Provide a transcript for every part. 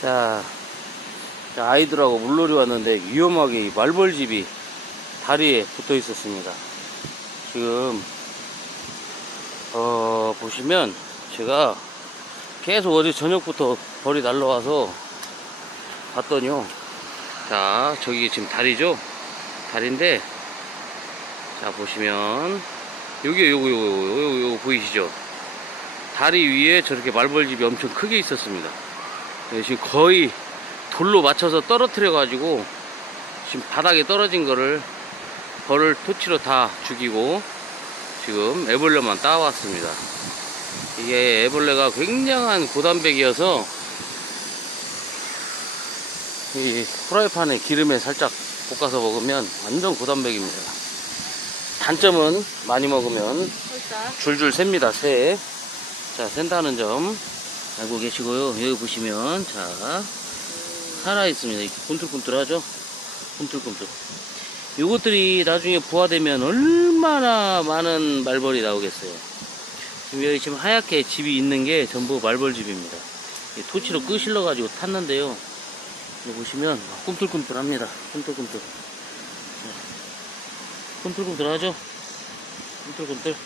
자, 자, 아이들하고 물놀이 왔는데 위험하게 이 말벌집이 다리에 붙어 있었습니다. 지금, 어, 보시면 제가 계속 어제 저녁부터 벌이 날라와서 봤더니요. 자, 저기 지금 다리죠? 다리인데, 자, 보시면, 여기, 요거, 요거, 요거, 요거 보이시죠? 다리 위에 저렇게 말벌집이 엄청 크게 있었습니다. 네, 지금 거의 돌로 맞춰서 떨어뜨려 가지고 지금 바닥에 떨어진 거를 벌을 토치로 다 죽이고 지금 애벌레만 따왔습니다. 이게 애벌레가 굉장한 고단백이어서 이 프라이팬에 기름에 살짝 볶아서 먹으면 완전 고단백입니다. 단점은 많이 먹으면. 줄줄 셉니다, 새. 자, 샌다는 점 알고 계시고요. 여기 보시면, 자, 살아 있습니다. 이렇게 꿈틀꿈틀하죠? 꿈틀꿈틀. 요것들이 나중에 부화되면 얼마나 많은 말벌이 나오겠어요. 지금 여기 지금 하얗게 집이 있는 게 전부 말벌집입니다. 이 토치로 끄실러 가지고 탔는데요. 여기 보시면 꿈틀꿈틀합니다. 꿈틀꿈틀. 네. 꿈틀꿈틀하죠? 꿈틀꿈틀.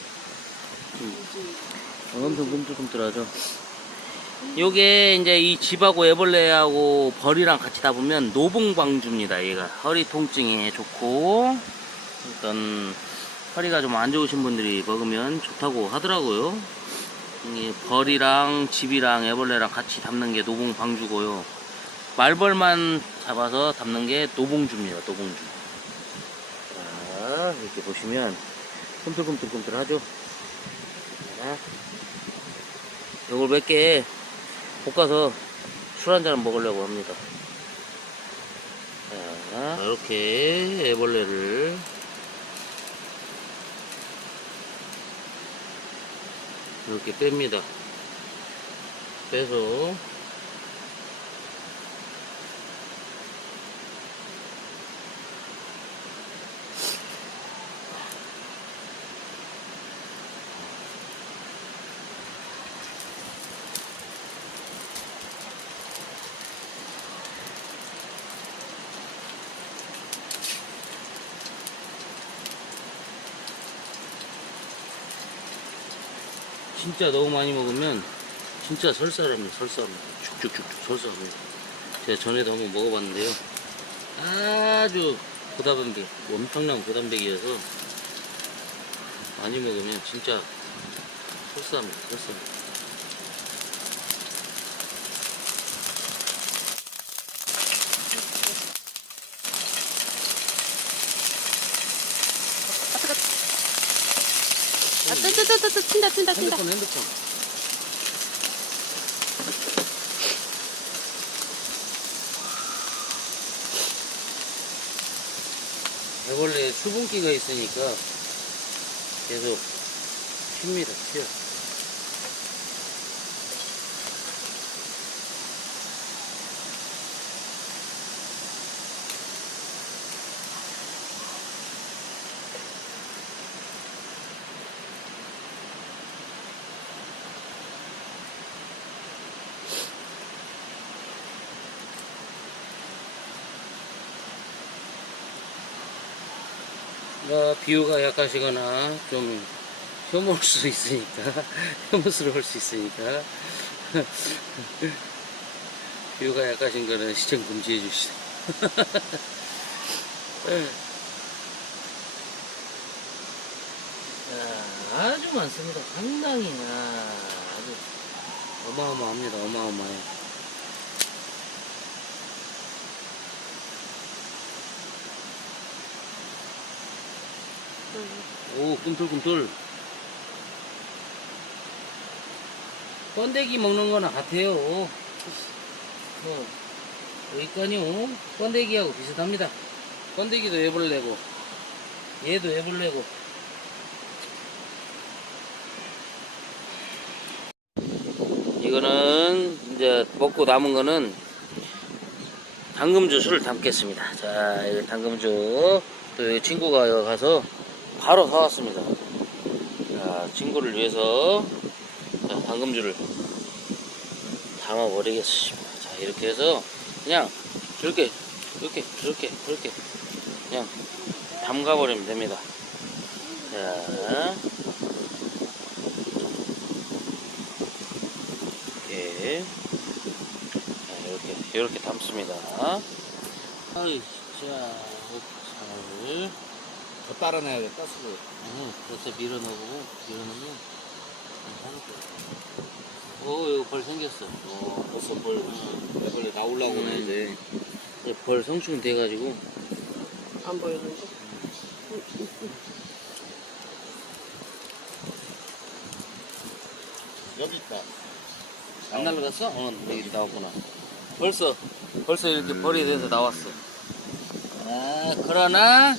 엄청 꿈틀꿈틀하죠. 요게 이제 이 집하고 애벌레하고 벌이랑 같이 다 보면 노봉방주입니다. 얘가 허리 통증에 좋고 어떤 허리가 좀 안 좋으신 분들이 먹으면 좋다고 하더라고요. 이 벌이랑 집이랑 애벌레랑 같이 담는 게 노봉방주고요. 말벌만 잡아서 담는 게 노봉주입니다. 노봉주. 자, 이렇게 보시면 꿈틀꿈틀꿈틀하죠. 자, 요걸 몇개 볶아서 술 한잔 먹으려고 합니다. 자, 이렇게 애벌레를 이렇게 뺍니다. 빼서 진짜 너무 많이 먹으면 진짜 설사합니다. 설사합니다. 죽죽죽죽 설사합니다. 제가 전에도 한번 먹어봤는데요. 아주 고단백, 엄청난 고단백이어서 많이 먹으면 진짜 설사합니다. 설사합니다. 아, 뜨, 뜨, 뜨, 뜨, 뜨, 튄다, 튄다, 튄다. 핸드폰, 핸드폰. 애벌레 수분기가 있으니까 계속 핍니다, 튀어. 뭐 비유가 약하시거나 좀 혐오할 수 있으니까 혐오스러울 수 있으니까 비유가 약하신 거는 시청 금지해 주시죠. 자, 아주 많습니다. 상당히 아, 아주 어마어마합니다. 어마어마해. 오, 꿈틀꿈틀. 번데기 먹는 거나 같아요. 뭐, 여기까지요. 번데기하고 비슷합니다. 번데기도 애벌레고, 얘도 애벌레고. 이거는 이제 먹고 남은 거는 당금주스를 담겠습니다. 자, 이 당금주. 또이 친구가 가서 바로 사왔습니다. 자, 친구를 위해서 자, 당금주를 담아버리겠습니다. 자, 이렇게 해서 그냥 이렇게 이렇게 이렇게 이렇게 그냥 담가버리면 됩니다. 자, 이렇게 자, 이렇게 이렇게 담습니다. 아이 자, 옥살 더 따라내야겠다 수고 응, 그래서 밀어넣고 밀어넣으면 괜찮을 오, 이거 벌 생겼어. 오, 벌써 벌 애벌레 나오려고 음. 네 이제 이제 벌 성충 돼가지고 안 보이는데? 여기 있다 안 날라갔어? 어, 여기 나왔구나. 벌써 벌써 이렇게 벌이 돼서 나왔어. 아, 그러나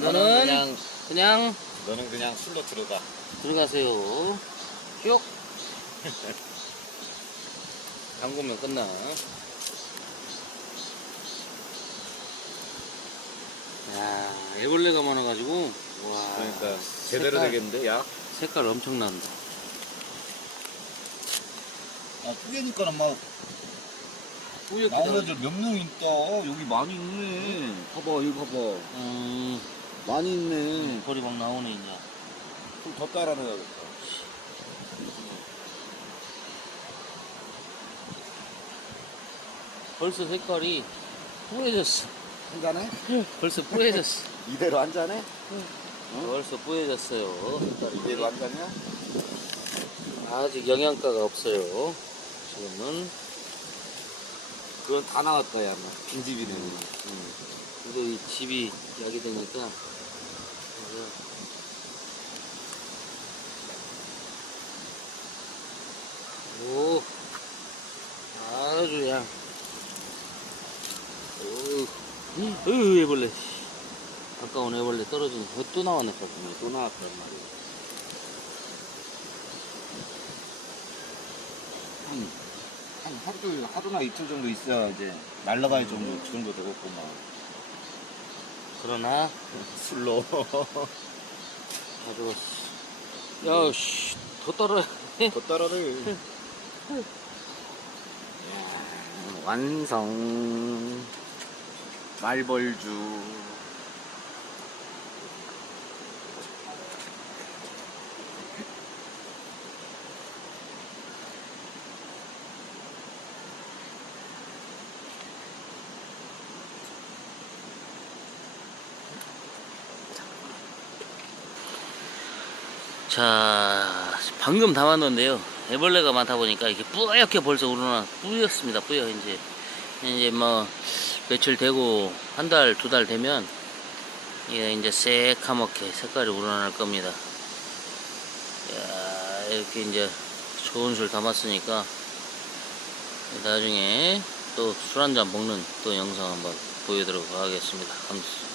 너는 그냥 그냥 너는 그냥 술로 들어가 들어가세요. 쭉. 담그면 끝나. 야, 애벌레가 많아가지고 와. 그러니까 제대로 색깔. 되겠는데 야 색깔 엄청난다. 아, 뿌개니까는 막 뿌옇게 나오는. 애들 몇명 있다 여기 많이 있네 봐봐 이거 봐봐 음, 많이 있네 벌이 막 나오네 이제. 좀 더 따라내야겠다 벌써 색깔이 뿌얘졌어. 한 잔해? 벌써 뿌얘졌어. 이대로 한 잔해? 벌써 뿌얘졌어요. 이대로 한 잔이야? 아직 영양가가 없어요. 지금은. 그건 다 나왔다 야 빈집이네 음. 그리고 이 집이 약이 되니까. 그래서 오, 아주 양. 오, 으, 애벌레. 아까운 애벌레 떨어지는 거또 나왔네, 또. 또 나왔단 말이야 한, 한 하루 하루나 이틀 정도 있어야 이제 날라갈 정도 그 정도 되겠구만 그러나, 술로. 아주, 야, 씨, 더 떨어야 돼. 더 따라를 완성. 말벌주 자, 방금 담았는데요. 애벌레가 많다 보니까 이게 뿌옇게 벌써 우러나, 뿌옇습니다. 뿌옇, 이제. 이제 뭐, 며칠 되고, 한 달, 두달 되면, 이게 이제 새카맣게 색깔이 우러날 겁니다. 야 이렇게 이제 좋은 술 담았으니까, 나중에 또 술 한잔 먹는 또 영상 한번 보여드리도록 하겠습니다. 감사합니다.